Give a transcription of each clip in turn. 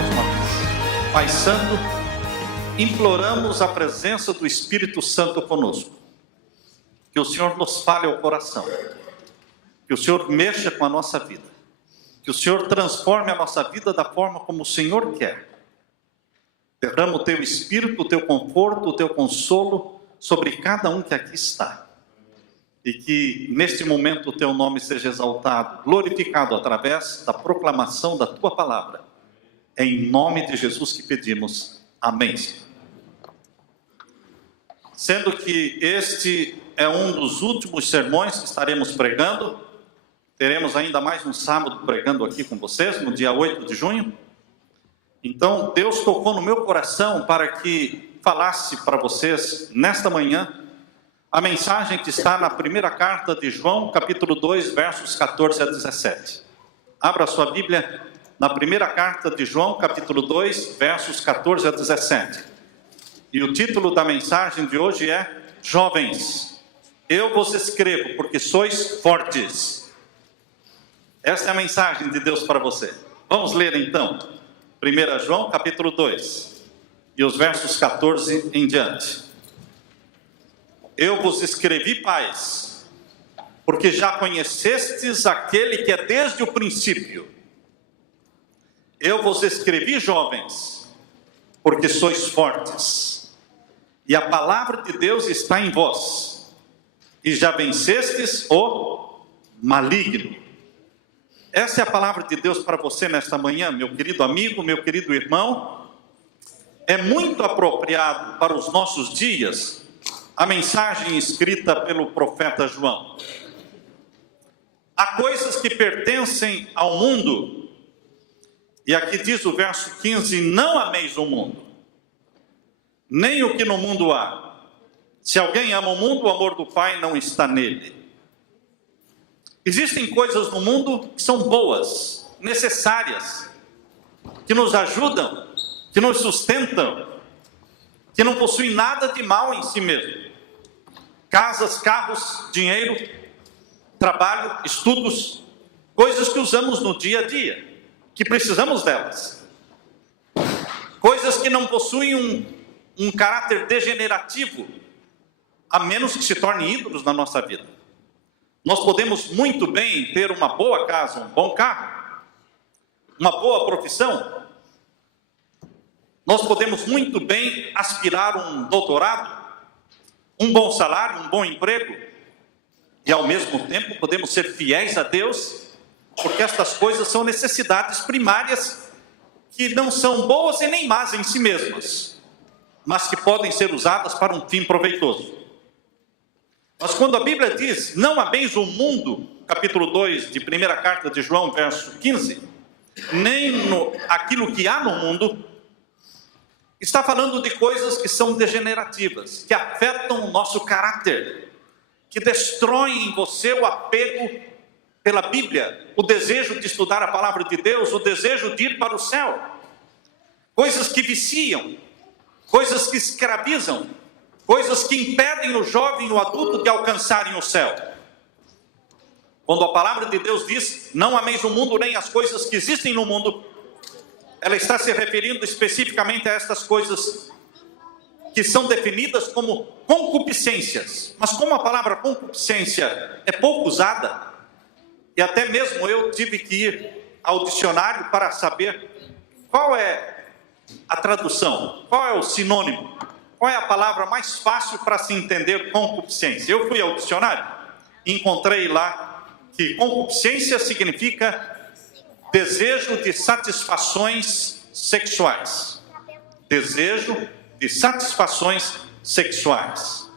mais uma vez. Pai Santo, imploramos a presença do Espírito Santo conosco. Que o Senhor nos fale ao coração. Que o Senhor mexa com a nossa vida. Que o Senhor transforme a nossa vida da forma como o Senhor quer. Derrama o Teu Espírito, o Teu conforto, o Teu consolo sobre cada um que aqui está. E que neste momento o Teu nome seja exaltado, glorificado através da proclamação da Tua palavra. É em nome de Jesus que pedimos. Amém. Sendo que este é um dos últimos sermões que estaremos pregando, teremos ainda mais um sábado pregando aqui com vocês, no dia 8 de junho. Então, Deus tocou no meu coração para que falasse para vocês, nesta manhã, a mensagem que está na primeira carta de João, capítulo 2, versos 14 a 17. Abra sua Bíblia na primeira carta de João, capítulo 2, versos 14 a 17. E o título da mensagem de hoje é: Jovens, eu vos escrevo porque sois fortes. Esta é a mensagem de Deus para você. Vamos ler então, 1 João, capítulo 2, e os versos 14 em diante. Eu vos escrevi, pais, porque já conhecestes aquele que é desde o princípio. Eu vos escrevi, jovens, porque sois fortes, e a palavra de Deus está em vós, e já vencestes o maligno. Essa é a palavra de Deus para você nesta manhã, meu querido amigo, meu querido irmão. É muito apropriado para os nossos dias a mensagem escrita pelo profeta João. Há coisas que pertencem ao mundo, e aqui diz o verso 15: não ameis o mundo, nem o que no mundo há. Se alguém ama o mundo, o amor do Pai não está nele. Existem coisas no mundo que são boas, necessárias, que nos ajudam, que nos sustentam, que não possuem nada de mal em si mesmo. Casas, carros, dinheiro, trabalho, estudos, coisas que usamos no dia a dia, que precisamos delas. Coisas que não possuem um caráter degenerativo, a menos que se tornem ídolos na nossa vida. Nós podemos muito bem ter uma boa casa, um bom carro, uma boa profissão. Nós podemos muito bem aspirar um doutorado, um bom salário, um bom emprego, e ao mesmo tempo podemos ser fiéis a Deus, porque estas coisas são necessidades primárias que não são boas e nem más em si mesmas, mas que podem ser usadas para um fim proveitoso. Mas quando a Bíblia diz: não ameis o mundo, capítulo 2 de primeira carta de João, verso 15, nem aquilo que há no mundo, está falando de coisas que são degenerativas, que afetam o nosso caráter, que destroem em você o apego pela Bíblia, o desejo de estudar a palavra de Deus, o desejo de ir para o céu. Coisas que viciam, coisas que escravizam, coisas que impedem o jovem e o adulto de alcançarem o céu. Quando a palavra de Deus diz: não ameis o mundo nem as coisas que existem no mundo, ela está se referindo especificamente a estas coisas que são definidas como concupiscências. Mas como a palavra concupiscência é pouco usada, e até mesmo eu tive que ir ao dicionário para saber qual é a tradução, qual é o sinônimo, qual é a palavra mais fácil para se entender concupiscência. Eu fui ao dicionário e encontrei lá que concupiscência significa desejo de satisfações sexuais. Desejo de satisfações sexuais.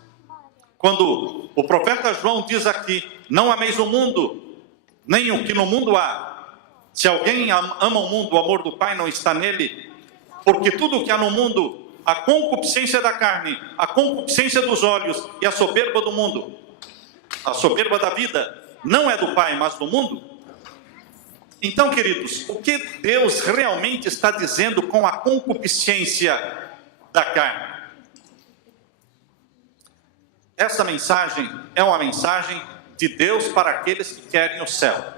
Quando o profeta João diz aqui: não ameis o mundo, nem o que no mundo há. Se alguém ama o mundo, o amor do Pai não está nele. Porque tudo o que há no mundo, a concupiscência da carne, a concupiscência dos olhos e a soberba do mundo, a soberba da vida, não é do Pai, mas do mundo. Então, queridos, o que Deus realmente está dizendo com a concupiscência da carne? Essa mensagem é uma mensagem de Deus para aqueles que querem o céu.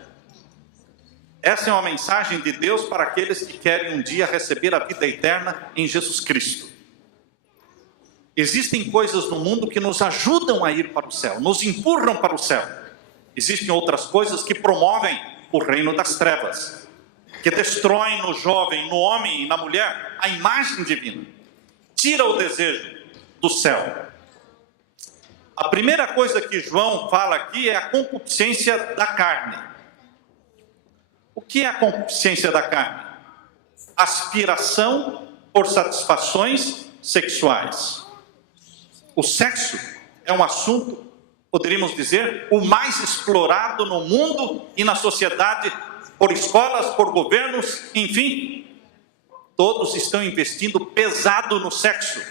Essa é uma mensagem de Deus para aqueles que querem um dia receber a vida eterna em Jesus Cristo. Existem coisas no mundo que nos ajudam a ir para o céu, nos empurram para o céu. Existem outras coisas que promovem o reino das trevas, que destroem no jovem, no homem e na mulher a imagem divina. Tira o desejo do céu. A primeira coisa que João fala aqui é a concupiscência da carne. O que é a concupiscência da carne? Aspiração por satisfações sexuais. O sexo é um assunto, poderíamos dizer, o mais explorado no mundo e na sociedade, por escolas, por governos, enfim. Todos estão investindo pesado no sexo.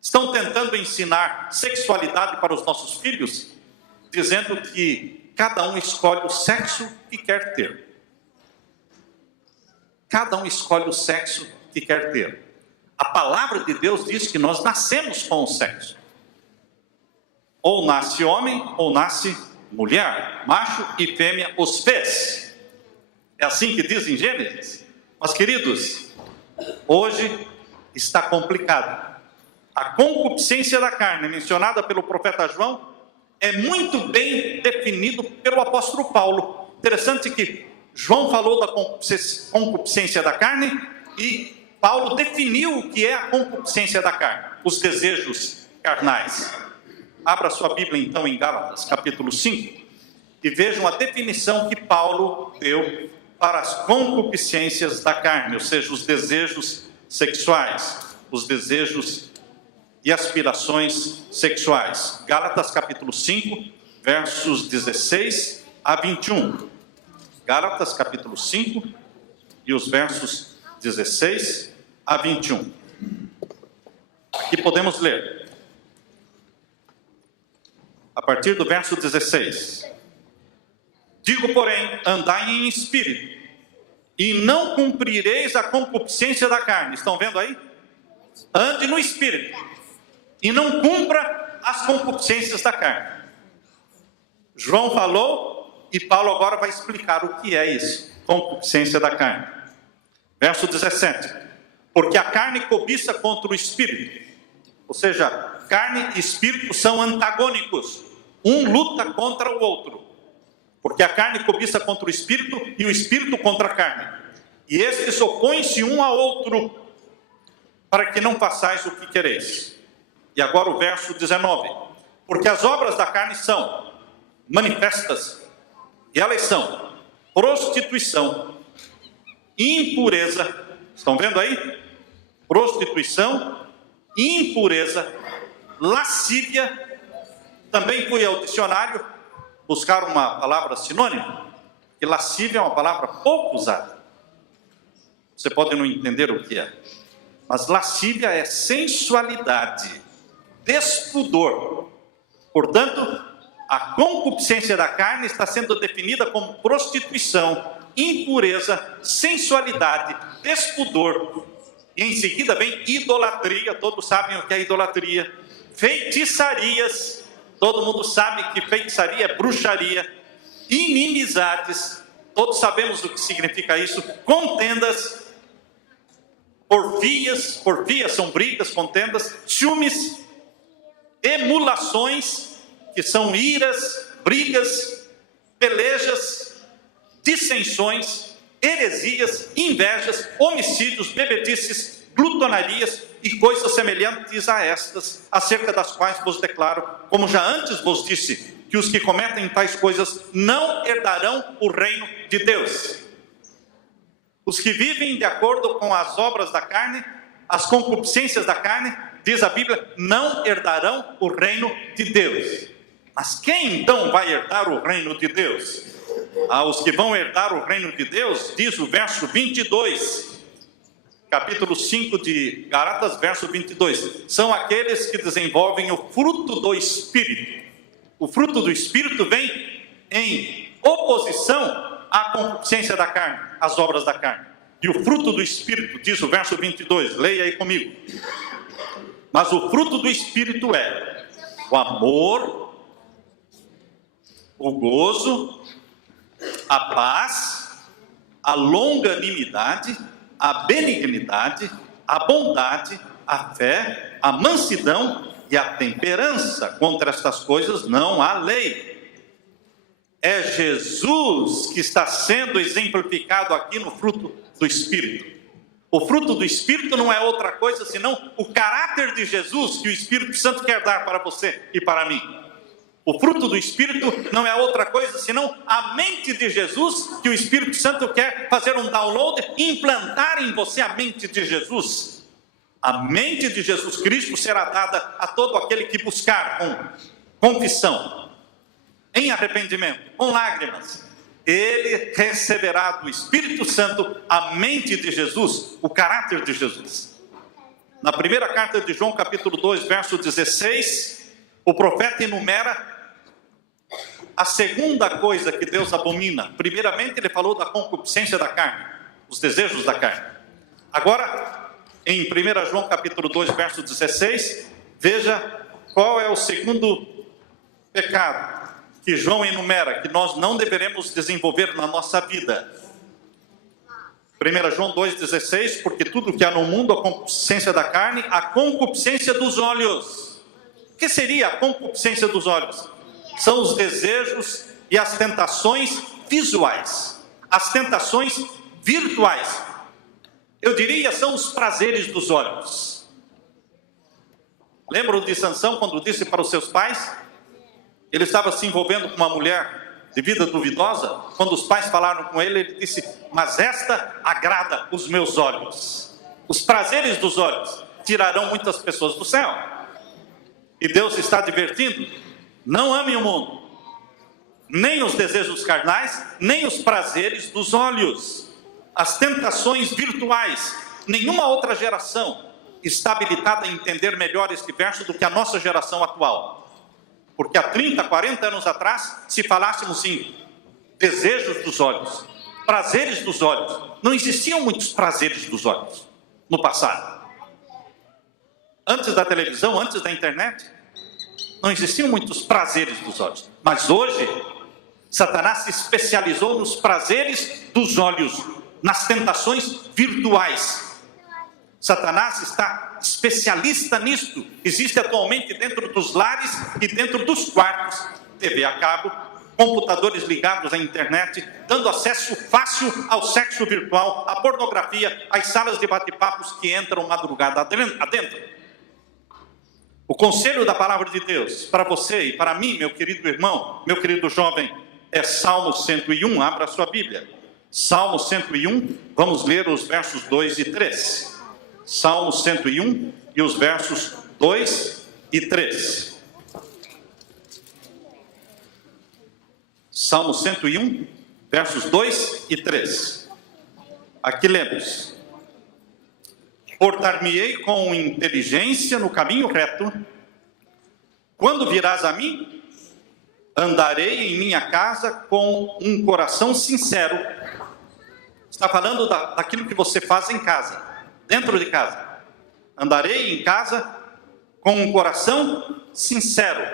Estão tentando ensinar sexualidade para os nossos filhos, dizendo que cada um escolhe o sexo que quer ter. Cada um escolhe o sexo que quer ter. A palavra de Deus diz que nós nascemos com o sexo. Ou nasce homem, ou nasce mulher. Macho e fêmea os fez. É assim que diz em Gênesis. Mas, queridos, hoje está complicado. A concupiscência da carne, mencionada pelo profeta João, é muito bem definido pelo apóstolo Paulo. Interessante que João falou da concupiscência da carne e Paulo definiu o que é a concupiscência da carne, os desejos carnais. Abra sua Bíblia então em Gálatas, capítulo 5, e vejam a definição que Paulo deu para as concupiscências da carne, ou seja, os desejos sexuais, os desejos e aspirações sexuais. Gálatas, capítulo 5, versos 16 a 21. Gálatas, capítulo 5, e os versos 16 a 21. Aqui podemos ler, a partir do verso 16. Digo, porém, andai em espírito, e não cumprireis a concupiscência da carne. Estão vendo aí? Ande no espírito, e não cumpra as concupiscências da carne. João falou, e Paulo agora vai explicar o que é isso, concupiscência da carne. Verso 17. Porque a carne cobiça contra o espírito. Ou seja, carne e espírito são antagônicos. Um luta contra o outro. Porque a carne cobiça contra o espírito e o espírito contra a carne. E estes opõem-se um ao outro, para que não façais o que quereis. E agora o verso 19. Porque as obras da carne são manifestas, e elas são prostituição, impureza. Estão vendo aí? Prostituição, impureza, lascívia. Também fui ao dicionário buscar uma palavra sinônima, que lascívia é uma palavra pouco usada. Você pode não entender o que é, mas lascívia é sensualidade, despudor. Portanto, a concupiscência da carne está sendo definida como prostituição, impureza, sensualidade, despudor. E em seguida vem idolatria. Todos sabem o que é idolatria. Feitiçarias. Todo mundo sabe que feitiçaria é bruxaria. Inimizades. Todos sabemos o que significa isso. Contendas. Porfias são brigas, contendas. Ciúmes. Emulações, que são iras, brigas, pelejas, dissensões, heresias, invejas, homicídios, bebedices, glutonarias e coisas semelhantes a estas, acerca das quais vos declaro, como já antes vos disse, que os que cometem tais coisas não herdarão o reino de Deus. Os que vivem de acordo com as obras da carne, as concupiscências da carne, diz a Bíblia, não herdarão o reino de Deus. Mas quem então vai herdar o reino de Deus? Os que vão herdar o reino de Deus, diz o verso 22, capítulo 5 de Gálatas, verso 22, são aqueles que desenvolvem o fruto do Espírito. O fruto do Espírito vem em oposição à concupiscência da carne, às obras da carne. E o fruto do Espírito, diz o verso 22, leia aí comigo. Mas o fruto do Espírito é o amor, o gozo, a paz, a longanimidade, a benignidade, a bondade, a fé, a mansidão e a temperança. Contra estas coisas não há lei. É Jesus que está sendo exemplificado aqui no fruto do Espírito. O fruto do Espírito não é outra coisa senão o caráter de Jesus que o Espírito Santo quer dar para você e para mim. O fruto do Espírito não é outra coisa senão a mente de Jesus que o Espírito Santo quer fazer um download e implantar em você a mente de Jesus. A mente de Jesus Cristo será dada a todo aquele que buscar com confissão, em arrependimento, com lágrimas. Ele receberá do Espírito Santo a mente de Jesus, o caráter de Jesus. Na primeira carta de João, capítulo 2, verso 16, o profeta enumera a segunda coisa que Deus abomina. Primeiramente ele falou da concupiscência da carne, os desejos da carne. Agora, em 1 João capítulo 2, verso 16, veja qual é o segundo pecado que João enumera, que nós não deveremos desenvolver na nossa vida. 1 João 2,16, porque tudo que há no mundo, a concupiscência da carne, a concupiscência dos olhos. O que seria a concupiscência dos olhos? São os desejos e as tentações visuais, as tentações virtuais. Eu diria, são os prazeres dos olhos. Lembram de Sansão quando disse para os seus pais? Ele estava se envolvendo com uma mulher de vida duvidosa. Quando os pais falaram com ele, ele disse: mas esta agrada os meus olhos. Os prazeres dos olhos tirarão muitas pessoas do céu. E Deus está advertindo: não ame o mundo, nem os desejos carnais, nem os prazeres dos olhos, as tentações virtuais. Nenhuma outra geração está habilitada a entender melhor este verso do que a nossa geração atual. Porque há 30, 40 anos atrás, se falássemos em desejos dos olhos, prazeres dos olhos, não existiam muitos prazeres dos olhos no passado. Antes da televisão, antes da internet, não existiam muitos prazeres dos olhos. Mas hoje, Satanás se especializou nos prazeres dos olhos, nas tentações virtuais. Satanás está especialista nisto. Existe atualmente dentro dos lares e dentro dos quartos TV a cabo, computadores ligados à internet, dando acesso fácil ao sexo virtual, à pornografia, às salas de bate-papos que entram madrugada adentro. O conselho da palavra de Deus para você e para mim, meu querido irmão, meu querido jovem, é Salmo 101. Abra a sua Bíblia. Salmo 101, vamos ler os versos 2 e 3. Salmo 101 e os versos 2 e 3. Salmo 101, versos 2 e 3. Aqui lemos: portar-me-ei com inteligência no caminho reto. Quando virás a mim, andarei em minha casa com um coração sincero. Está falando daquilo que você faz em casa, dentro de casa. Andarei em casa com um coração sincero.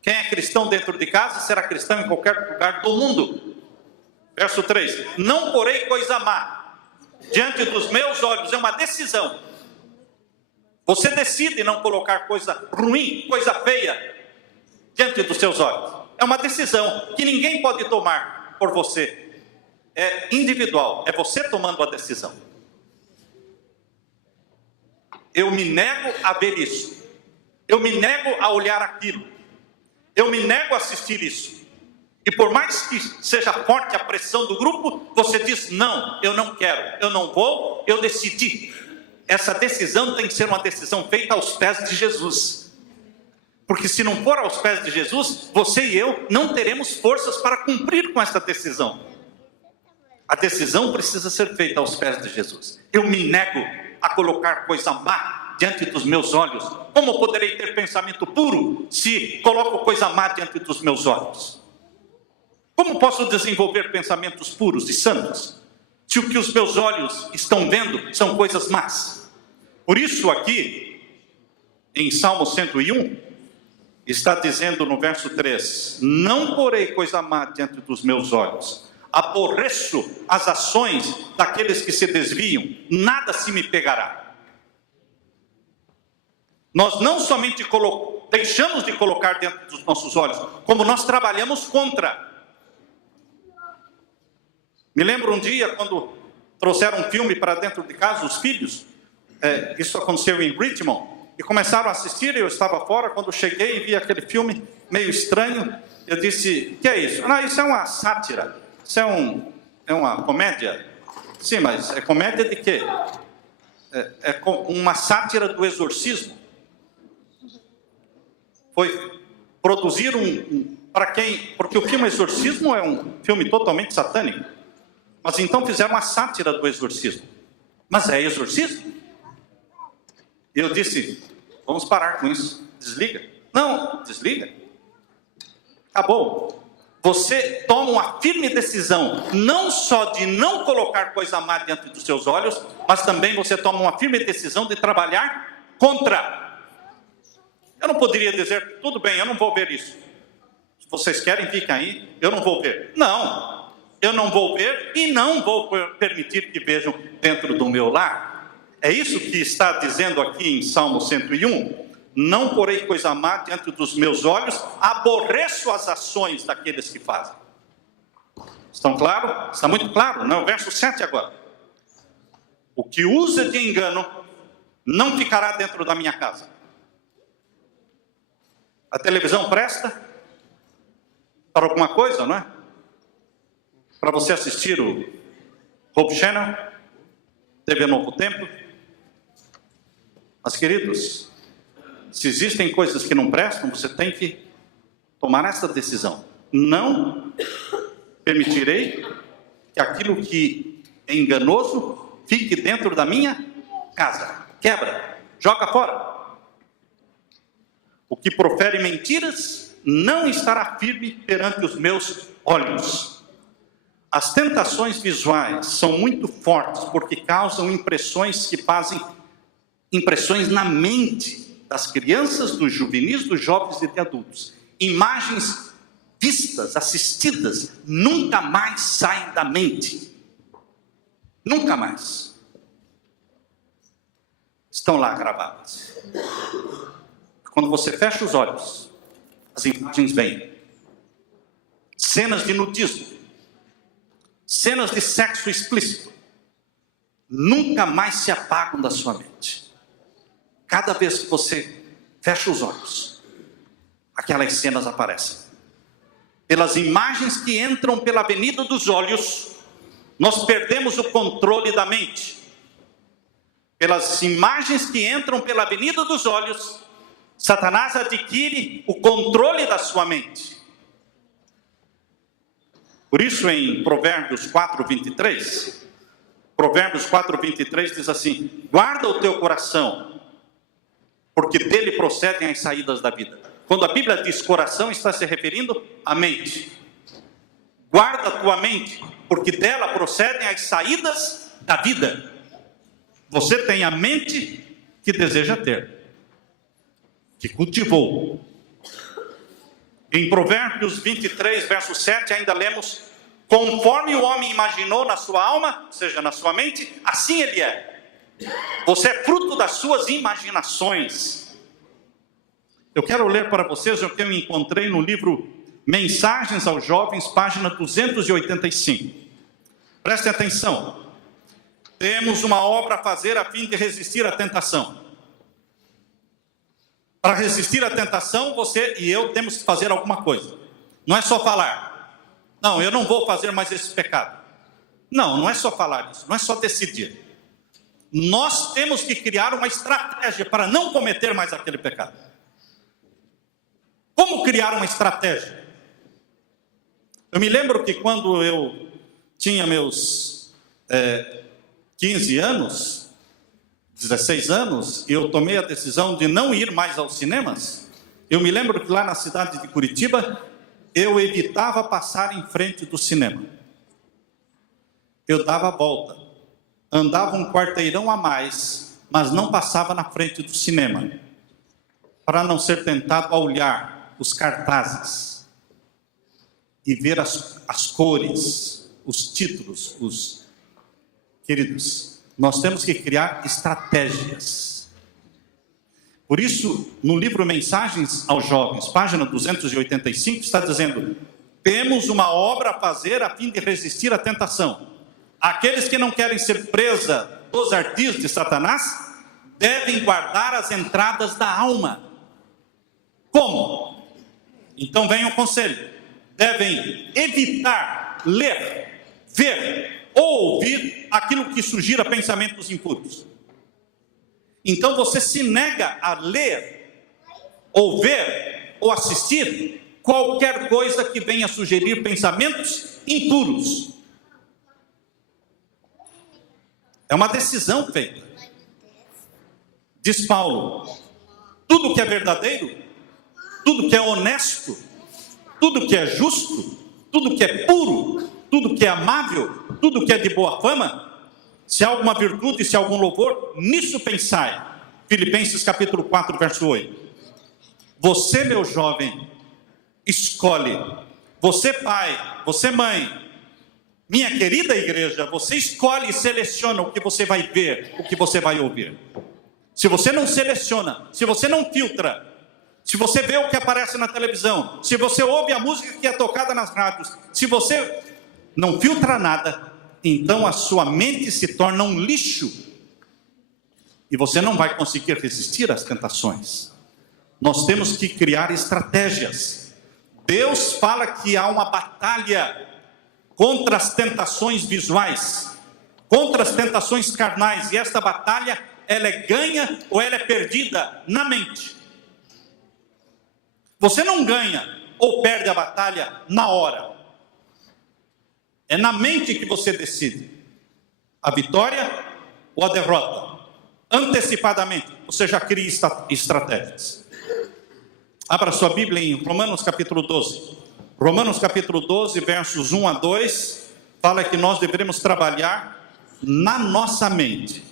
Quem é cristão dentro de casa será cristão em qualquer lugar do mundo. Verso 3: não porei coisa má diante dos meus olhos. É uma decisão. Você decide não colocar coisa ruim, coisa feia diante dos seus olhos. É uma decisão que ninguém pode tomar por você. É individual, é você tomando a decisão. Eu me nego a ver isso. Eu me nego a olhar aquilo. Eu me nego a assistir isso. E por mais que seja forte a pressão do grupo, você diz: não, eu não quero, eu não vou, eu decidi. Essa decisão tem que ser uma decisão feita aos pés de Jesus. Porque se não for aos pés de Jesus, você e eu não teremos forças para cumprir com essa decisão. A decisão precisa ser feita aos pés de Jesus. Eu me nego a colocar coisa má diante dos meus olhos. Como poderei ter pensamento puro se coloco coisa má diante dos meus olhos? Como posso desenvolver pensamentos puros e santos se o que os meus olhos estão vendo são coisas más? Por isso aqui, em Salmo 101, está dizendo no verso 3: não porei coisa má diante dos meus olhos. aborreço as ações daqueles que se desviam, nada se me pegará. Nós não somente deixamos de colocar dentro dos nossos olhos, como nós trabalhamos contra. Me lembro um dia quando trouxeram um filme para dentro de casa, os filhos, isso aconteceu em Richmond, e começaram a assistir, eu estava fora, quando cheguei e vi aquele filme meio estranho, eu disse, o que é isso? Não, isso é uma sátira, isso é uma comédia. Sim, mas é comédia de quê? É uma sátira do exorcismo. Foi produzir porque o filme Exorcismo é um filme totalmente satânico, mas então fizeram uma sátira do exorcismo. Mas é exorcismo? E eu disse, vamos parar com isso, desliga. Não, desliga. Acabou. Você toma uma firme decisão, não só de não colocar coisa má diante dos seus olhos, mas também você toma uma firme decisão de trabalhar contra. Eu não poderia dizer, tudo bem, eu não vou ver isso. Se vocês querem, fiquem aí, eu não vou ver. Não, eu não vou ver e não vou permitir que vejam dentro do meu lar. É isso que está dizendo aqui em Salmo 101. Não porei coisa má diante dos meus olhos, aborreço as ações daqueles que fazem. Estão claro? Está muito claro, não? Verso 7 agora. O que usa de engano não ficará dentro da minha casa. A televisão presta para alguma coisa, não é? Para você assistir o Hope Channel, TV Novo Tempo. Mas, queridos, se existem coisas que não prestam, você tem que tomar essa decisão. Não permitirei que aquilo que é enganoso fique dentro da minha casa. Quebra, joga fora. O que profere mentiras não estará firme perante os meus olhos. As tentações visuais são muito fortes porque causam impressões que fazem impressões na mente das crianças, dos juvenis, dos jovens e de adultos. Imagens vistas, assistidas, nunca mais saem da mente. Nunca mais. Estão lá gravadas. Quando você fecha os olhos, as imagens vêm. Cenas de nudismo, cenas de sexo explícito, nunca mais se apagam da sua mente. Cada vez que você fecha os olhos, aquelas cenas aparecem. Pelas imagens que entram pela avenida dos olhos, nós perdemos o controle da mente. Pelas imagens que entram pela avenida dos olhos, Satanás adquire o controle da sua mente. Por isso em Provérbios 4:23, Provérbios 4:23 diz assim: guarda o teu coração, porque dele procedem as saídas da vida. Quando a Bíblia diz coração, está se referindo à mente. Guarda a tua mente, porque dela procedem as saídas da vida. Você tem a mente que deseja ter, que cultivou. Em Provérbios 23, verso 7, ainda lemos: conforme o homem imaginou na sua alma, ou seja, na sua mente, assim ele é. Você é fruto das suas imaginações. Eu quero ler para vocês o que eu encontrei no livro Mensagens aos Jovens, página 285. Prestem atenção. Temos uma obra a fazer a fim de resistir à tentação. Para resistir à tentação, você e eu temos que fazer alguma coisa. Não é só falar: não, eu não vou fazer mais esse pecado. Não, não é só falar isso, não é só decidir. Nós temos que criar uma estratégia para não cometer mais aquele pecado. Como criar uma estratégia? Eu me lembro que quando eu tinha meus 15 anos, 16 anos, eu tomei a decisão de não ir mais aos cinemas. Eu me lembro que lá na cidade de Curitiba, eu evitava passar em frente do cinema. Eu dava a volta, andava um quarteirão a mais, mas não passava na frente do cinema, para não ser tentado a olhar os cartazes e ver as cores, os títulos, queridos, nós temos que criar estratégias. Por isso, no livro Mensagens aos Jovens, página 285, está dizendo: temos uma obra a fazer a fim de resistir à tentação. Aqueles que não querem ser presa dos ardis de Satanás devem guardar as entradas da alma. Como? Então vem o conselho: devem evitar ler, ver ou ouvir aquilo que sugira pensamentos impuros. Então você se nega a ler, ou ver, ou assistir qualquer coisa que venha sugerir pensamentos impuros. É uma decisão feita. Diz Paulo: tudo que é verdadeiro, tudo que é honesto, tudo que é justo, tudo que é puro, tudo que é amável, tudo que é de boa fama, se há alguma virtude, se há algum louvor, nisso pensai. Filipenses capítulo 4, verso 8. Você, meu jovem, escolhe. Você, pai, você, mãe, minha querida igreja, você escolhe e seleciona o que você vai ver, o que você vai ouvir. Se você não seleciona, se você não filtra, se você vê o que aparece na televisão, se você ouve a música que é tocada nas rádios, se você não filtra nada, então a sua mente se torna um lixo e você não vai conseguir resistir às tentações. Nós temos que criar estratégias. Deus fala que há uma batalha contra as tentações visuais, contra as tentações carnais, e esta batalha, ela é ganha ou ela é perdida na mente. Você não ganha ou perde a batalha na hora. É na mente que você decide a vitória ou a derrota. Antecipadamente, você já cria estratégias. Abra sua Bíblia em Romanos capítulo 12. Romanos capítulo 12, versos 1 a 2, fala que nós devemos trabalhar na nossa mente.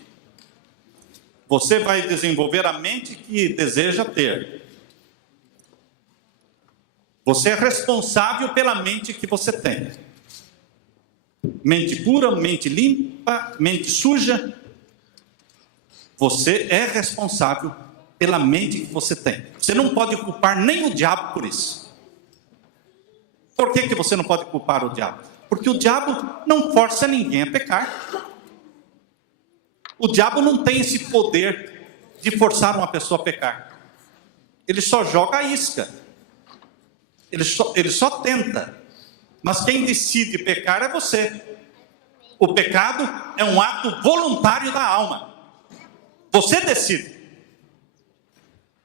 Você vai desenvolver a mente que deseja ter. Você é responsável pela mente que você tem. Mente pura, mente limpa, mente suja. Você é responsável pela mente que você tem. Você não pode culpar nem o diabo por isso. Por que você não pode culpar o diabo? Porque o diabo não força ninguém a pecar. O diabo não tem esse poder de forçar uma pessoa a pecar. Ele só joga a isca. Ele só tenta. Mas quem decide pecar é você. O pecado é um ato voluntário da alma. Você decide.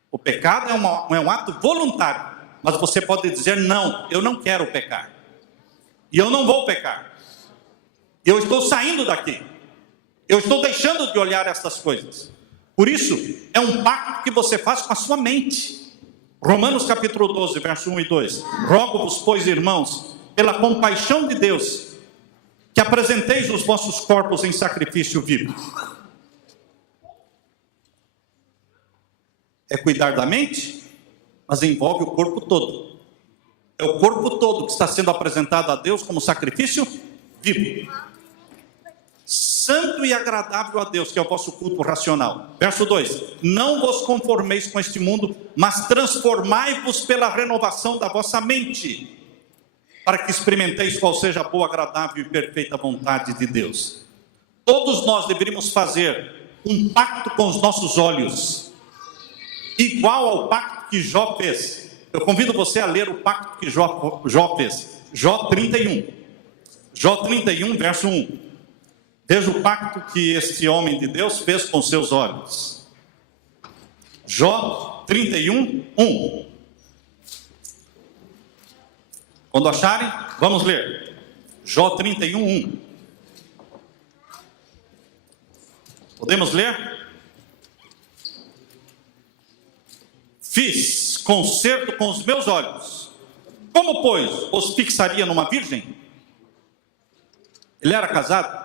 O pecado é um ato voluntário. Mas você pode dizer: não, eu não quero pecar. E eu não vou pecar. Eu estou saindo daqui. Eu estou deixando de olhar essas coisas. Por isso, é um pacto que você faz com a sua mente. Romanos capítulo 12, verso 1 e 2. Rogo-vos, pois, irmãos, pela compaixão de Deus, que apresenteis os vossos corpos em sacrifício vivo. É cuidar da mente, mas envolve o corpo todo. É o corpo todo que está sendo apresentado a Deus como sacrifício vivo, santo e agradável a Deus, que é o vosso culto racional. Verso 2: não vos conformeis com este mundo, mas transformai-vos pela renovação da vossa mente, para que experimenteis qual seja a boa, agradável e perfeita vontade de Deus. Todos nós deveríamos fazer um pacto com os nossos olhos, igual ao pacto que Jó fez. Eu convido você a ler o pacto que Jó fez. Jó 31. Jó 31, verso 1. Veja o pacto que este homem de Deus fez com seus olhos. Jó 31, 1. Quando acharem, vamos ler. Jó 31, 1. Podemos ler? Fiz concerto com os meus olhos. Como, pois, os fixaria numa virgem? Ele era casado.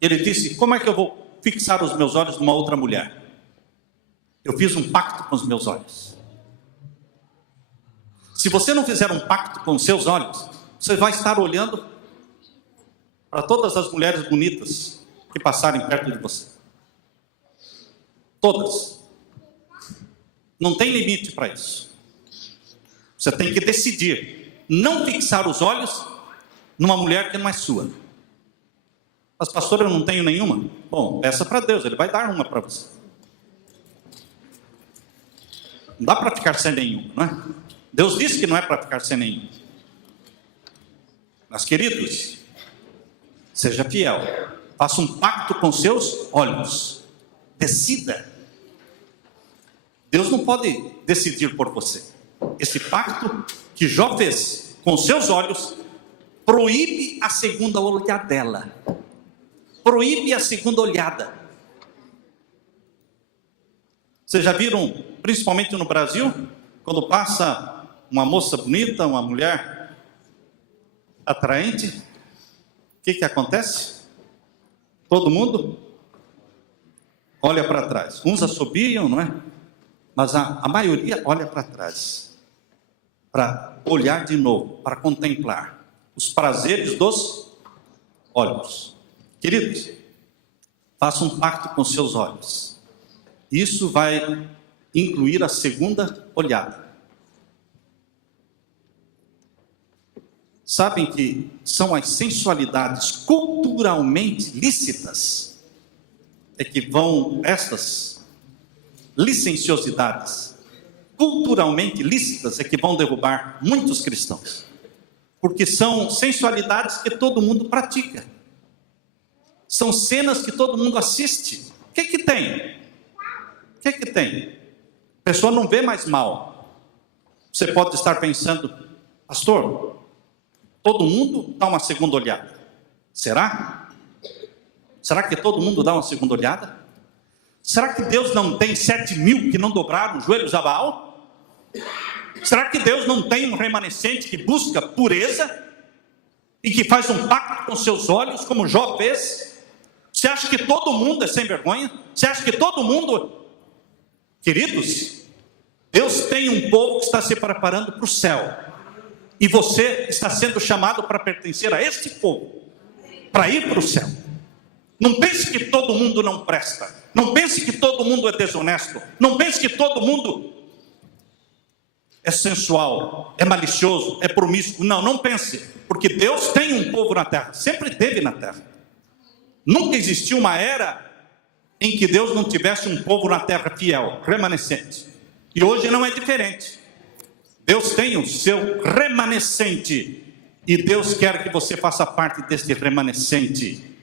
Ele disse: como é que eu vou fixar os meus olhos numa outra mulher? Eu fiz um pacto com os meus olhos. Se você não fizer um pacto com os seus olhos, você vai estar olhando para todas as mulheres bonitas que passarem perto de você. Todas. Não tem limite para isso. Você tem que decidir não fixar os olhos numa mulher que não é sua. Mas, pastor, eu não tenho nenhuma. Bom, peça para Deus, Ele vai dar uma para você. Não dá para ficar sem nenhuma, não é? Deus disse que não é para ficar sem nenhuma. Mas, queridos, seja fiel. Faça um pacto com seus olhos. Decida. Deus não pode decidir por você. Esse pacto que Jó fez com seus olhos proíbe a segunda olhadela. Proíbe a segunda olhada. Vocês já viram, principalmente no Brasil, quando passa uma moça bonita, uma mulher atraente, o que acontece? Todo mundo olha para trás. Uns assobiam, não é? Mas a maioria olha para trás, para olhar de novo, para contemplar os prazeres dos olhos. Queridos, faça um pacto com seus olhos. Isso vai incluir a segunda olhada. Sabem que são as sensualidades culturalmente lícitas, é que vão, estas licenciosidades culturalmente lícitas é que vão derrubar muitos cristãos, porque são sensualidades que todo mundo pratica, são cenas que todo mundo assiste. O que tem? O que tem? A pessoa não vê mais mal. Você pode estar pensando, pastor, todo mundo dá uma segunda olhada. Será? Será que todo mundo dá uma segunda olhada? Será que Deus não tem 7.000 que não dobraram os joelhos a Baal? Será que Deus não tem um remanescente que busca pureza e que faz um pacto com seus olhos, como Jó fez? Você acha que todo mundo é sem vergonha? Você acha que todo mundo... Queridos, Deus tem um povo que está se preparando para o céu, e você está sendo chamado para pertencer a este povo, para ir para o céu. Não pense que todo mundo não presta, não pense que todo mundo é desonesto, não pense que todo mundo é sensual, é malicioso, é promíscuo. Não pense, porque Deus tem um povo na terra, sempre teve na terra. Nunca existiu uma era em que Deus não tivesse um povo na terra fiel, remanescente. E hoje não é diferente. Deus tem o seu remanescente, e Deus quer que você faça parte desse remanescente.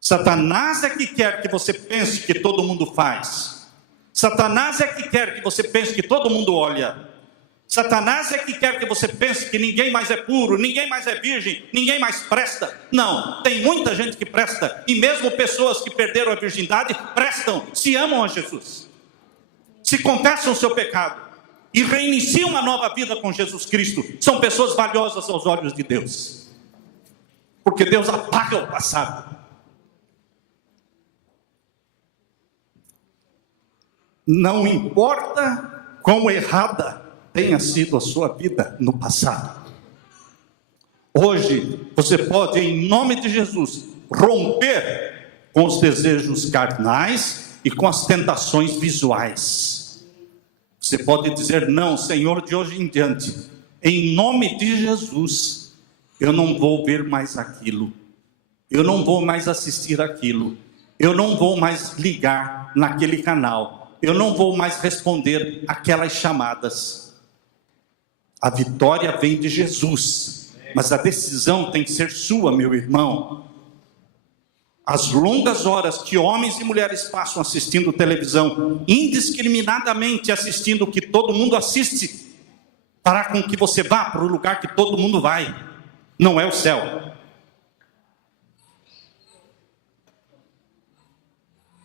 Satanás é que quer que você pense que todo mundo faz. Satanás é que quer que você pense que todo mundo olha. Satanás é que quer que você pense que ninguém mais é puro, ninguém mais é virgem, ninguém mais presta. Não, tem muita gente que presta, e mesmo pessoas que perderam a virgindade prestam, se amam a Jesus, se confessam o seu pecado e reiniciam uma nova vida com Jesus Cristo. São pessoas valiosas aos olhos de Deus, porque Deus apaga o passado. Não importa quão errada tenha sido a sua vida no passado, hoje você pode, em nome de Jesus, romper com os desejos carnais e com as tentações visuais. Você pode dizer: não, Senhor, de hoje em diante, em nome de Jesus, eu não vou ver mais aquilo, eu não vou mais assistir aquilo, eu não vou mais ligar naquele canal, eu não vou mais responder aquelas chamadas. A vitória vem de Jesus, mas a decisão tem que ser sua, meu irmão. As longas horas que homens e mulheres passam assistindo televisão, indiscriminadamente assistindo o que todo mundo assiste, fará com que você vá para o lugar que todo mundo vai. Não é o céu.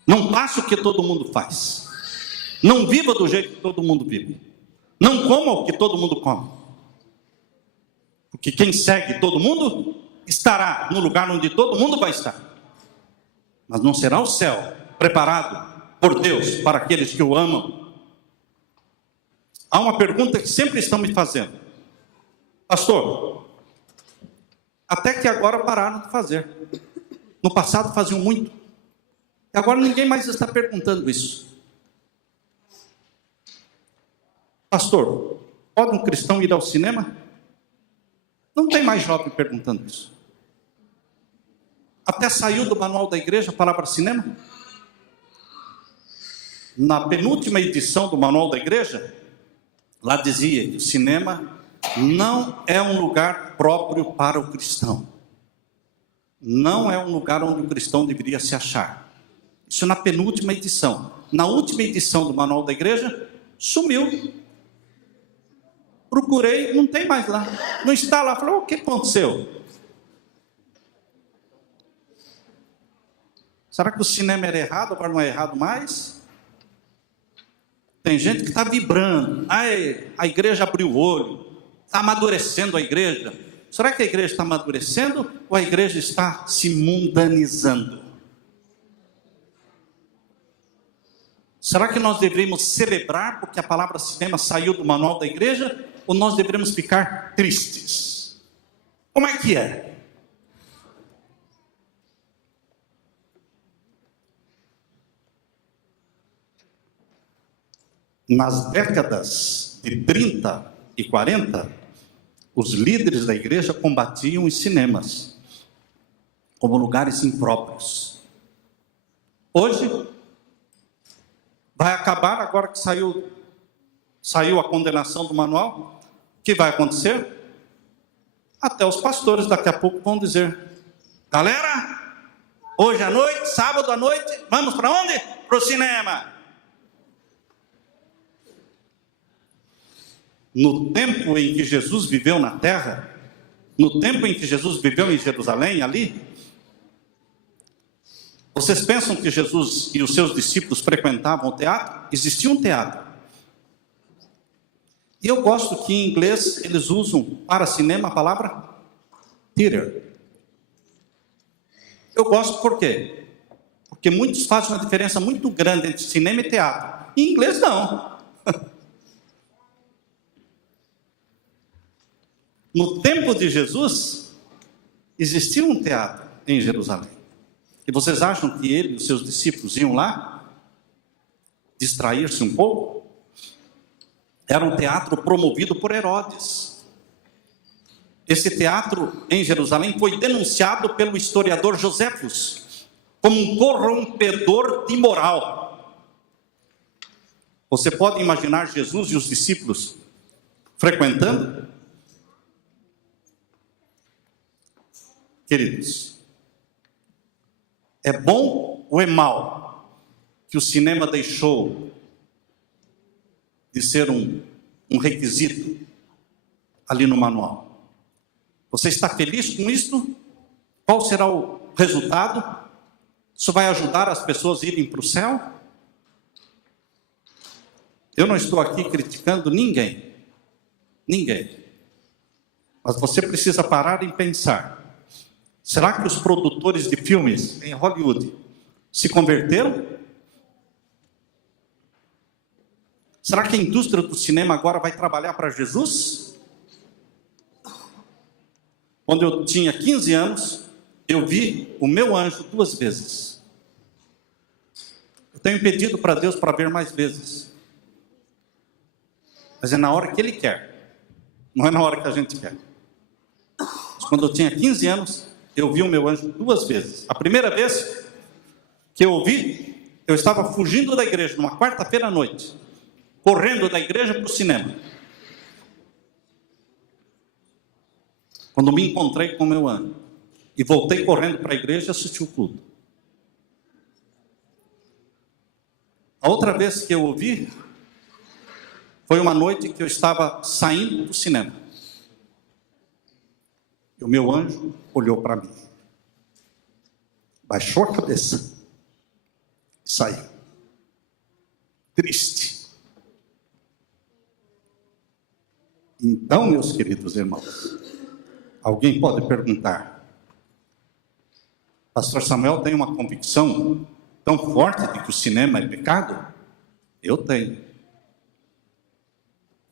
Não faça o que todo mundo faz. Não viva do jeito que todo mundo vive. Não coma o que todo mundo come. Porque quem segue todo mundo estará no lugar onde todo mundo vai estar. Mas não será o céu preparado por Deus para aqueles que o amam. Há uma pergunta que sempre estão me fazendo: pastor, Até que agora pararam de fazer. No passado faziam muito. E agora ninguém mais está perguntando isso. Pastor, pode um cristão ir ao cinema? Não tem mais jovem perguntando isso. Até saiu do manual da igreja a palavra cinema. Na penúltima edição do manual da igreja, lá dizia que o cinema não é um lugar próprio para o cristão. Não é um lugar onde o cristão deveria se achar. Isso na penúltima edição. Na última edição do manual da igreja, sumiu. Procurei, não tem mais lá. Não está lá. Falei, o que aconteceu? Será que o cinema era errado, agora não é errado mais? Tem gente que está vibrando. Ai, a igreja abriu o olho. Está amadurecendo a igreja. Será que a igreja está amadurecendo ou a igreja está se mundanizando? Será que nós deveríamos celebrar porque a palavra cinema saiu do manual da igreja ou nós deveríamos ficar tristes? Como é que é? Nas décadas de 30 e 40, os líderes da igreja combatiam os cinemas como lugares impróprios. Hoje, vai acabar, agora que saiu a condenação do manual, o que vai acontecer? Até os pastores daqui a pouco vão dizer, galera, hoje à noite, sábado à noite, vamos para onde? Para o cinema. No tempo em que Jesus viveu na terra, no tempo em que Jesus viveu em Jerusalém, ali, vocês pensam que Jesus e os seus discípulos frequentavam o teatro? Existia um teatro. E eu gosto que em inglês eles usam para cinema a palavra theater. Eu gosto por quê? Porque muitos fazem uma diferença muito grande entre cinema e teatro. Em inglês não. No tempo de Jesus, existia um teatro em Jerusalém. E vocês acham que ele e os seus discípulos iam lá distrair-se um pouco? Era um teatro promovido por Herodes. Esse teatro em Jerusalém foi denunciado pelo historiador Joséfos como um corrompedor de moral. Você pode imaginar Jesus e os discípulos frequentando? Queridos, é bom ou é mal que o cinema deixou de ser um requisito ali no manual? Você está feliz com isso? Qual será o resultado? Isso vai ajudar as pessoas a irem para o céu? Eu não estou aqui criticando ninguém. Mas você precisa parar e pensar. Será que os produtores de filmes em Hollywood se converteram? Será que a indústria do cinema agora vai trabalhar para Jesus? Quando eu tinha 15 anos, eu vi O Meu Anjo 2 vezes. Eu tenho pedido para Deus para ver mais vezes. Mas é na hora que Ele quer. Não é na hora que a gente quer. Mas quando eu tinha 15 anos, eu vi O Meu Anjo 2 vezes. A primeira vez que eu vi, eu estava fugindo da igreja, numa quarta-feira à noite, correndo da igreja para o cinema. Quando me encontrei com o meu anjo, e voltei correndo para a igreja e assisti o culto. A outra vez que eu o vi, foi uma noite que eu estava saindo do cinema. E o meu anjo olhou para mim, baixou a cabeça e saiu, triste. Então, meus queridos irmãos, alguém pode perguntar, Pastor Samuel tem uma convicção tão forte de que o cinema é pecado? Eu tenho.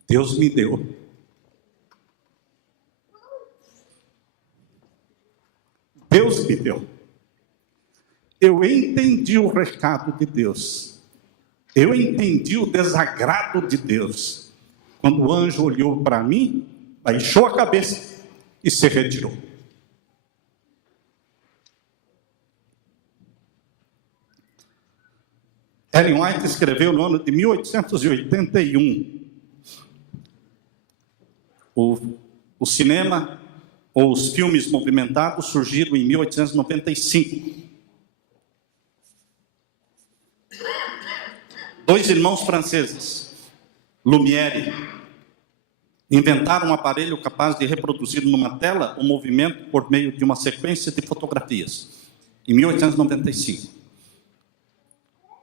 Deus me deu. Deus me deu. Eu entendi o recado de Deus. Eu entendi o desagrado de Deus. Quando o anjo olhou para mim, baixou a cabeça e se retirou. Ellen White escreveu no ano de 1881. O cinema ou os filmes movimentados surgiram em 1895. Dois irmãos franceses, Lumière, inventaram um aparelho capaz de reproduzir numa tela o movimento por meio de uma sequência de fotografias, em 1895.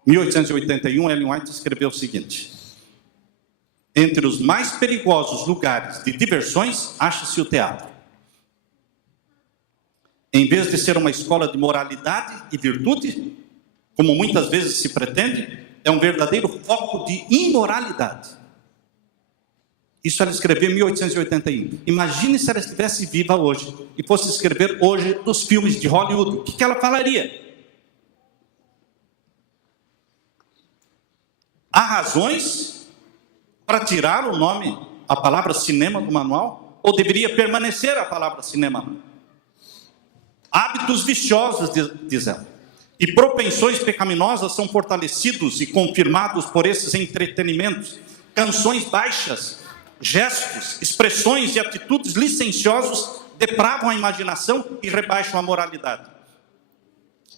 Em 1881, Ellen White escreveu o seguinte: entre os mais perigosos lugares de diversões, acha-se o teatro. Em vez de ser uma escola de moralidade e virtude, como muitas vezes se pretende, é um verdadeiro foco de imoralidade. Isso ela escreveu em 1881. Imagine se ela estivesse viva hoje e fosse escrever hoje dos filmes de Hollywood. O que ela falaria? Há razões para tirar o nome, a palavra cinema do manual? Ou deveria permanecer a palavra cinema? Hábitos viciosos, diz ela, e propensões pecaminosas são fortalecidos e confirmados por esses entretenimentos. Canções baixas, gestos, expressões e atitudes licenciosos depravam a imaginação e rebaixam a moralidade.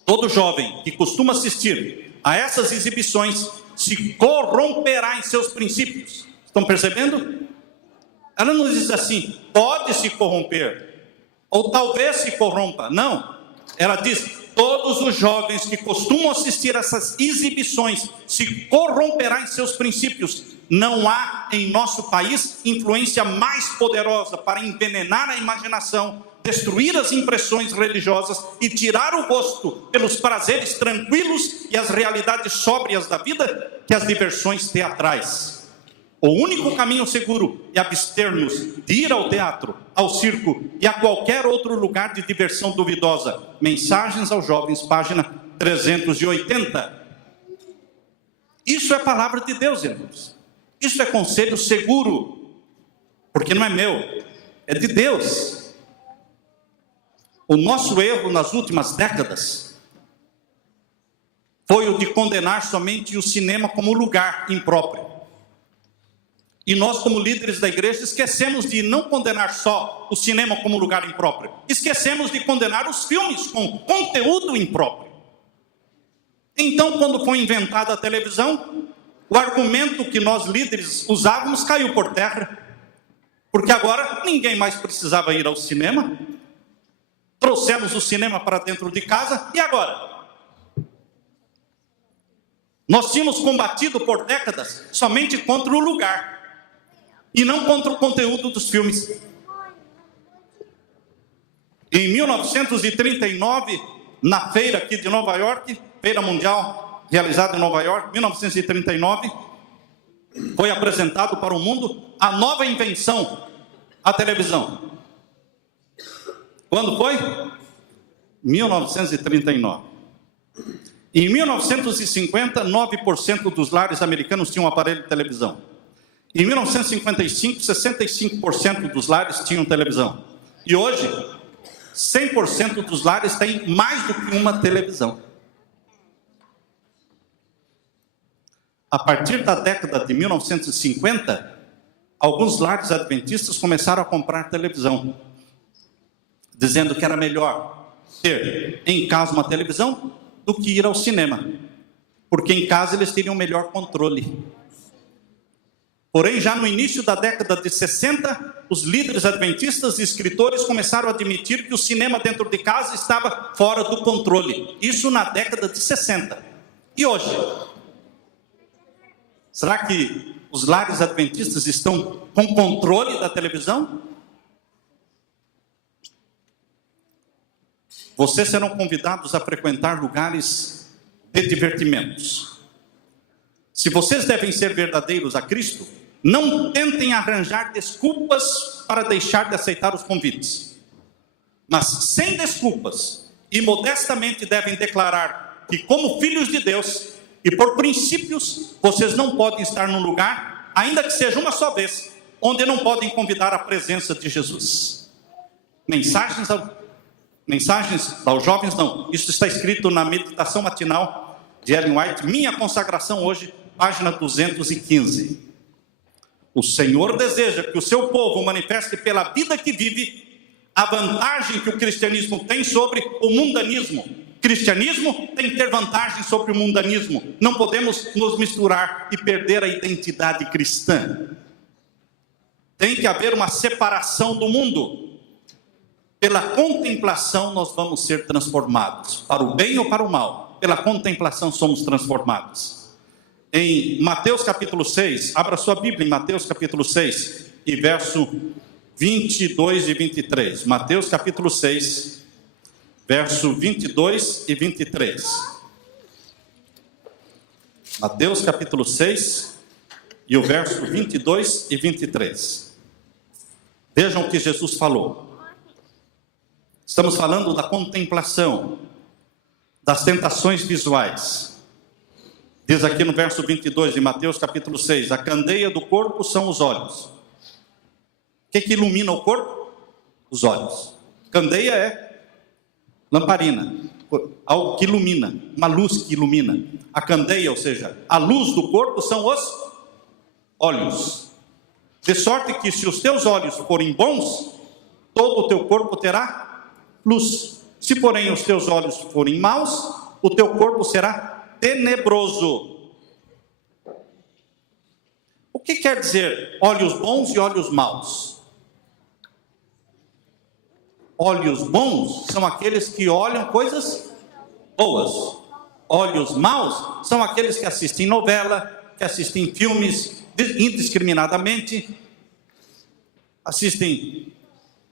Todo jovem que costuma assistir a essas exibições se corromperá em seus princípios. Estão percebendo? Ela não diz assim, pode se corromper, ou talvez se corrompa. Não, ela diz, todos os jovens que costumam assistir a essas exibições se corromperá em seus princípios. Não há em nosso país influência mais poderosa para envenenar a imaginação, destruir as impressões religiosas e tirar o gosto pelos prazeres tranquilos e as realidades sóbrias da vida que as diversões teatrais. O único caminho seguro é abster-nos de ir ao teatro, ao circo e a qualquer outro lugar de diversão duvidosa. Mensagens aos Jovens, página 380. Isso é palavra de Deus, irmãos. Isso é conselho seguro, porque não é meu, é de Deus. O nosso erro nas últimas décadas foi o de condenar somente o cinema como lugar impróprio. E nós, como líderes da igreja, esquecemos de não condenar só o cinema como lugar impróprio. Esquecemos de condenar os filmes com conteúdo impróprio. Então, quando foi inventada a televisão, o argumento que nós líderes usávamos caiu por terra. Porque agora ninguém mais precisava ir ao cinema. Trouxemos o cinema para dentro de casa, e agora? Nós tínhamos combatido por décadas somente contra o lugar, e não contra o conteúdo dos filmes. Em 1939, na feira aqui de Nova York, feira mundial realizada em Nova York, 1939, foi apresentado para o mundo a nova invenção, a televisão. Quando foi? 1939. Em 1950, 9% dos lares americanos tinham um aparelho de televisão. Em 1955, 65% dos lares tinham televisão. E hoje, 100% dos lares têm mais do que uma televisão. A partir da década de 1950, alguns lares adventistas começaram a comprar televisão, dizendo que era melhor ter em casa uma televisão do que ir ao cinema, porque em casa eles teriam melhor controle. Porém, já no início da década de 60, os líderes adventistas e escritores começaram a admitir que o cinema dentro de casa estava fora do controle. Isso na década de 60. E hoje? Será que os lares adventistas estão com controle da televisão? Vocês serão convidados a frequentar lugares de divertimentos. Se vocês devem ser verdadeiros a Cristo, não tentem arranjar desculpas para deixar de aceitar os convites. mas sem desculpas, e modestamente devem declarar que, como filhos de Deus, e por princípios, vocês não podem estar num lugar, ainda que seja uma só vez, onde não podem convidar a presença de Jesus. Mensagens aos jovens, não. Isso está escrito na meditação matinal de Ellen White, Minha Consagração Hoje, página 215. O Senhor deseja que o seu povo manifeste pela vida que vive a vantagem que o cristianismo tem sobre o mundanismo. Cristianismo tem que ter vantagem sobre o mundanismo. Não podemos nos misturar e perder a identidade cristã. Tem que haver uma separação do mundo. Pela contemplação nós vamos ser transformados, para o bem ou para o mal. Pela contemplação somos transformados. Em Mateus capítulo 6, abra sua Bíblia em Mateus capítulo 6 e verso 22 e 23. Mateus capítulo 6, verso 22 e 23. Mateus capítulo 6 e o verso 22 e 23. Vejam o que Jesus falou. Estamos falando da contemplação, das tentações visuais. Diz aqui no verso 22 de Mateus capítulo 6, a candeia do corpo são os olhos. O que ilumina o corpo? Os olhos. Candeia é lamparina, algo que ilumina, uma luz que ilumina. A candeia, ou seja, a luz do corpo são os olhos. De sorte que se os teus olhos forem bons, todo o teu corpo terá luz. Se porém os teus olhos forem maus, o teu corpo será tenebroso. O que quer dizer olhos bons e olhos maus? Olhos bons são aqueles que olham coisas boas. Olhos maus são aqueles que assistem novela, que assistem filmes indiscriminadamente, assistem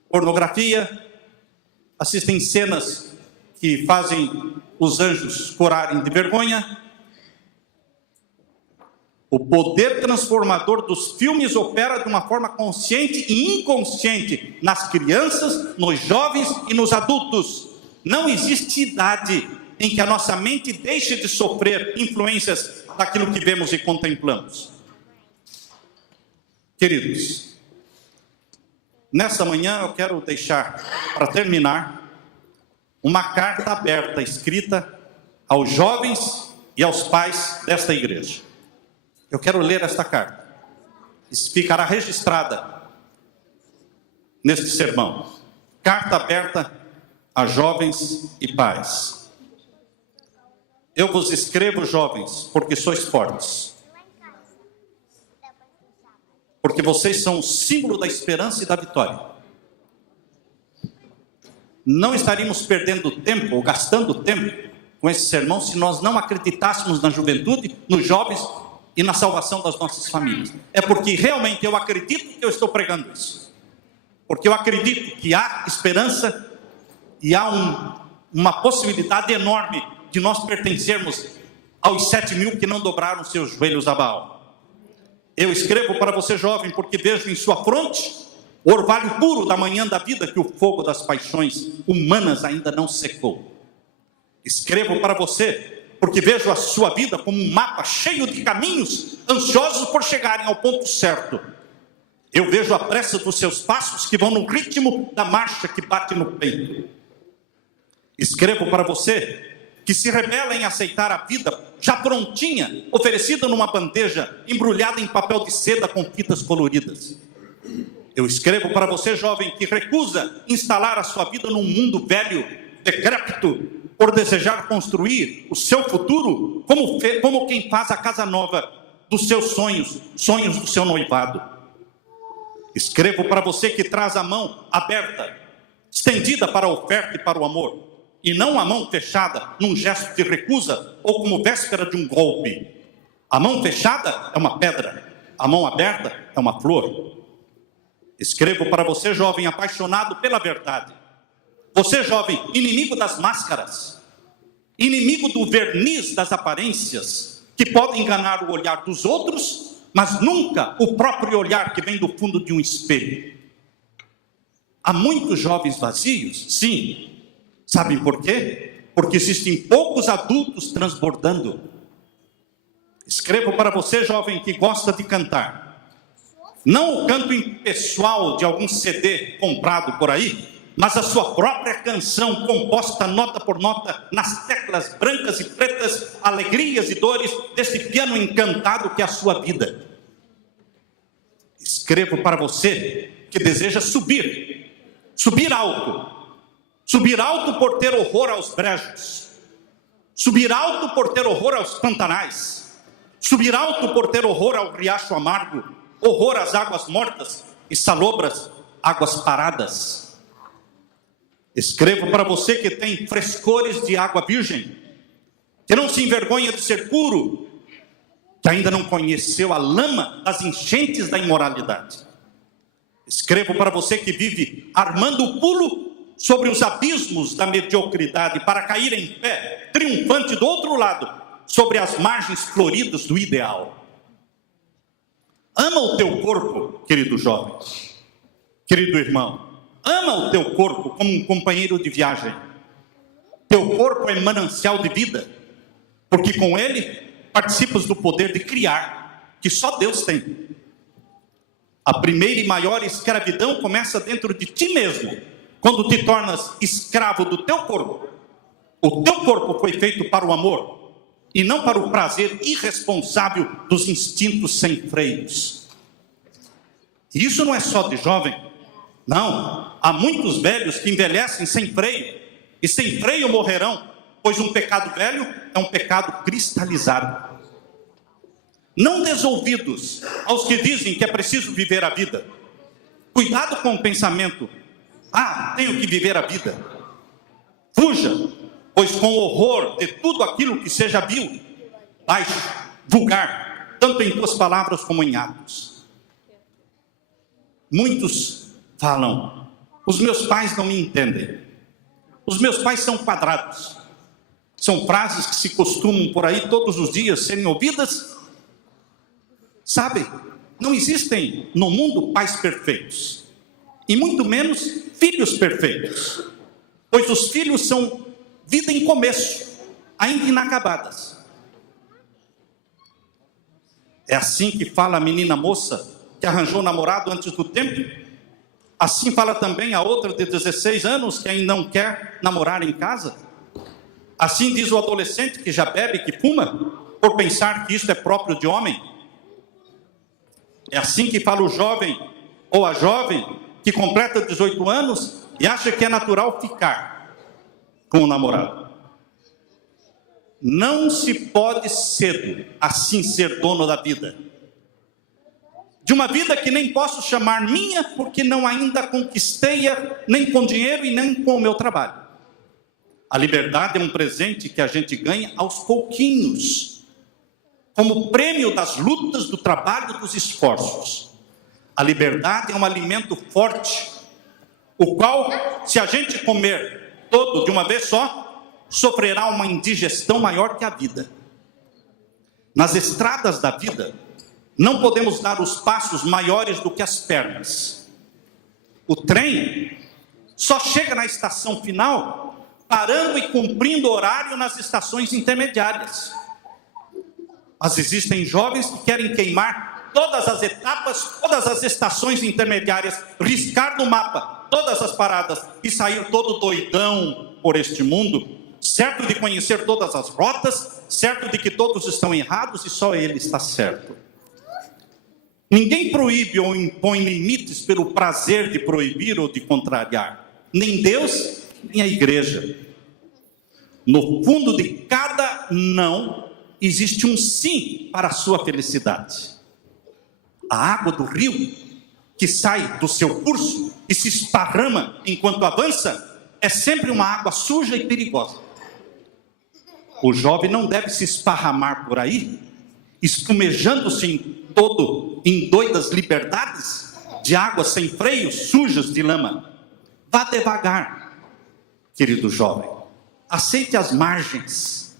pornografia, assistem cenas que fazem os anjos corarem de vergonha. O poder transformador dos filmes opera de uma forma consciente e inconsciente nas crianças, nos jovens e nos adultos. Não existe idade em que a nossa mente deixe de sofrer influências daquilo que vemos e contemplamos. Queridos, nessa manhã eu quero deixar, para terminar, uma carta aberta, escrita aos jovens e aos pais desta igreja. Eu quero ler esta carta. Isso ficará registrada neste sermão. Carta aberta a jovens e pais. Eu vos escrevo, jovens, porque sois fortes. Porque vocês são o símbolo da esperança e da vitória. Não estaríamos perdendo tempo ou gastando tempo com esse sermão se nós não acreditássemos na juventude, nos jovens e na salvação das nossas famílias. É porque realmente eu acredito que eu estou pregando isso. Porque eu acredito que há esperança e há uma possibilidade enorme de nós pertencermos aos 7.000 que não dobraram seus joelhos a Baal. Eu escrevo para você, jovem, porque vejo em sua fronte o orvalho puro da manhã da vida que o fogo das paixões humanas ainda não secou. Escrevo para você, porque vejo a sua vida como um mapa cheio de caminhos, ansiosos por chegarem ao ponto certo. Eu vejo a pressa dos seus passos que vão no ritmo da marcha que bate no peito. Escrevo para você, que se rebela em aceitar a vida já prontinha, oferecida numa bandeja, embrulhada em papel de seda com fitas coloridas. Eu escrevo para você, jovem, que recusa instalar a sua vida num mundo velho, decrépito, por desejar construir o seu futuro como quem faz a casa nova dos seus sonhos, sonhos do seu noivado. Escrevo para você que traz a mão aberta, estendida para a oferta e para o amor, e não a mão fechada num gesto de recusa ou como véspera de um golpe. A mão fechada é uma pedra, a mão aberta é uma flor. Escrevo para você, jovem, apaixonado pela verdade. Você, jovem, inimigo das máscaras, inimigo do verniz das aparências, que podem enganar o olhar dos outros, mas nunca o próprio olhar que vem do fundo de um espelho. há muitos jovens vazios? Sim. Sabem por quê? Porque existem poucos adultos transbordando. Escrevo para você, jovem, que gosta de cantar. Não o canto impessoal de algum CD comprado por aí, mas a sua própria canção, composta nota por nota, nas teclas brancas e pretas, alegrias e dores desse piano encantado que é a sua vida. Escrevo para você que deseja subir alto por ter horror aos brejos, subir alto por ter horror aos pantanais, subir alto por ter horror ao riacho amargo, horror às águas mortas e salobras águas paradas. Escrevo para você que tem frescores de água virgem, que não se envergonha de ser puro, que ainda não conheceu a lama das enchentes da imoralidade. Escrevo para você que vive armando o pulo sobre os abismos da mediocridade para cair em pé, triunfante do outro lado, sobre as margens floridas do ideal. Ama o teu corpo, querido jovem, querido irmão. Ama o teu corpo como um companheiro de viagem. Teu corpo é manancial de vida, porque com ele participas do poder de criar, que só Deus tem. A primeira e maior escravidão começa dentro de ti mesmo, quando te tornas escravo do teu corpo. O teu corpo foi feito para o amor, e não para o prazer irresponsável dos instintos sem freios. E isso não é só de jovem. Não, há muitos velhos que envelhecem sem freio, e sem freio morrerão, pois um pecado velho é um pecado cristalizado. Não des ouvidos aos que dizem que é preciso viver a vida. Cuidado com o pensamento, tenho que viver a vida. Fuja, pois com horror de tudo aquilo que seja vil, baixo, vulgar, tanto em tuas palavras como em atos. Muitos falam, os meus pais não me entendem, os meus pais são quadrados. São frases que se costumam por aí todos os dias serem ouvidas. Sabe, não existem no mundo pais perfeitos, e muito menos filhos perfeitos, pois os filhos são vida em começo, ainda inacabadas. É assim que fala a menina moça que arranjou namorado antes do tempo. Assim fala também a outra de 16 anos que ainda não quer namorar em casa. Assim diz o adolescente que já bebe, que fuma, por pensar que isso é próprio de homem. É assim que fala o jovem ou a jovem que completa 18 anos e acha que é natural ficar com o namorado. Não se pode cedo assim ser dono da vida. De uma vida que nem posso chamar minha, porque não ainda conquistei-a, nem com dinheiro e nem com o meu trabalho. A liberdade é um presente que a gente ganha aos pouquinhos, como prêmio das lutas, do trabalho, dos esforços. A liberdade é um alimento forte, o qual, se a gente comer todo de uma vez só, sofrerá uma indigestão maior que a vida. Nas estradas da vida, não podemos dar os passos maiores do que as pernas. O trem só chega na estação final, parando e cumprindo horário nas estações intermediárias. Mas existem jovens que querem queimar todas as etapas, todas as estações intermediárias, riscar no mapa todas as paradas e sair todo doidão por este mundo, certo de conhecer todas as rotas, certo de que todos estão errados e só ele está certo. Ninguém proíbe ou impõe limites pelo prazer de proibir ou de contrariar. Nem Deus, nem a igreja. No fundo de cada não, existe um sim para a sua felicidade. A água do rio, que sai do seu curso e se esparrama enquanto avança, é sempre uma água suja e perigosa. O jovem não deve se esparramar por aí, espumejando-se em doidas liberdades de águas sem freios, sujas de lama. Vá devagar, querido jovem. Aceite as margens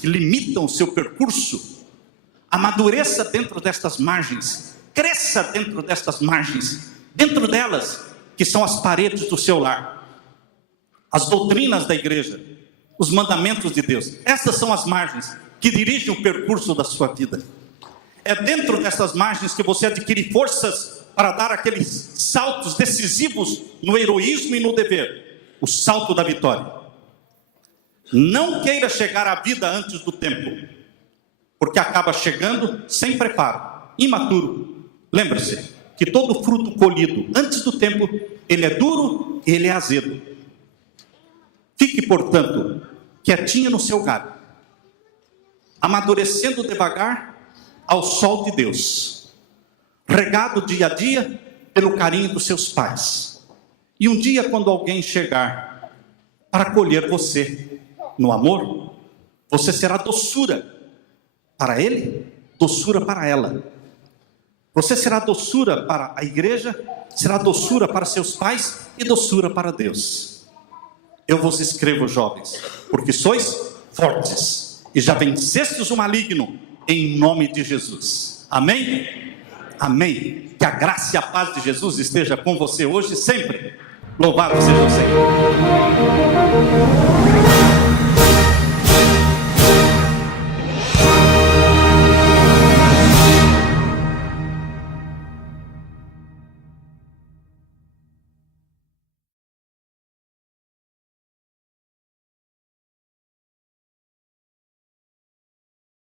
que limitam o seu percurso. Amadureça dentro destas margens, cresça dentro destas margens, Dentro delas, que são as paredes do seu lar, as doutrinas da igreja, os mandamentos de Deus. Essas são as margens que dirigem o percurso da sua vida. É dentro dessas margens que você adquire forças para dar aqueles saltos decisivos no heroísmo e no dever. O salto da vitória. Não queira chegar à vida antes do tempo, porque acaba chegando sem preparo, imaturo. Lembre-se que todo fruto colhido antes do tempo, ele é duro, ele é azedo. Fique, portanto, quietinha no seu galho, amadurecendo devagar ao sol de Deus, regado dia a dia pelo carinho dos seus pais. E um dia, quando alguém chegar para colher você no amor, você será doçura para ele, doçura para ela. Você será doçura para a igreja, será doçura para seus pais e doçura para Deus. Eu vos escrevo, jovens, porque sois fortes e já vencestes o maligno, em nome de Jesus. Amém? Amém. Que a graça e a paz de Jesus esteja com você hoje e sempre. Louvado seja o Senhor.